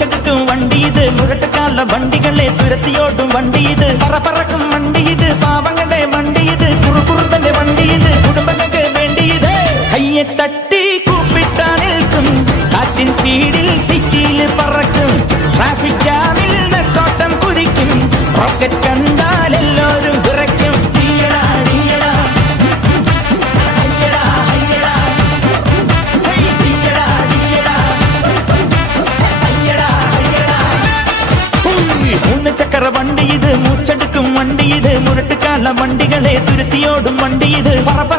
சடுக்கும் வண்டி இது முரட்டு கால வண்டிகளே துரத்தியோடும் வண்டி இது பரபரக்கும் போற வண்டி இது மூச்சடுக்கும் வண்டி இது முரட்டுக்கால வண்டிகளே திருத்தியோடும் வண்டி இது. பரபர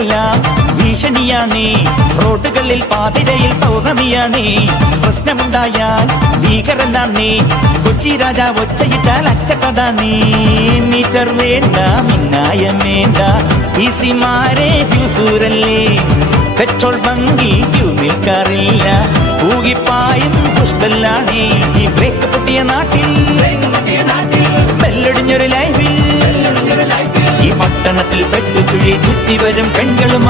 റൗഡികൾക്കെല്ലാം നീ. റോഡുകളിൽ പാതിരയിൽ പൗർണമിയാണ് പ്രശ്നമുണ്ടായാൽ ഭീകരനാണ് കൊച്ചി രാജ ഒച്ചയിട്ടാൽ അച്ചട്ടതാണ് മീറ്റർ വേണ്ട മിന്നായം വേണ്ട. ഈസിമാരെ ഫ്യൂസൂരല്ലേ. പെട്രോൾ ബങ്കിൽ ക്യൂ നിൽക്കാറില്ല. ഊകിപ്പായും പുഷ്പല്ലാണേ. ഈ ബ്രേക്ക് പൊട്ടിയ നാട്ടിൽ. ബെല്ലൊടിഞ്ഞൊരു ലൈഫിൽ. ഈ പട്ടണത്തിൽ വരും പെൺകളും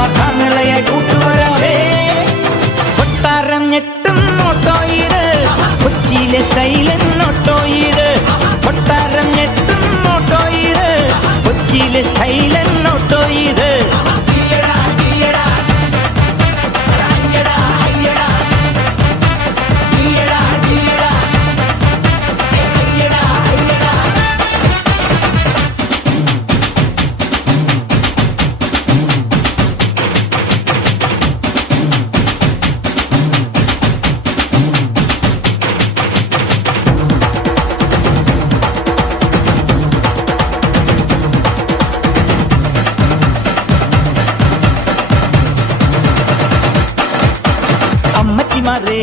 மறே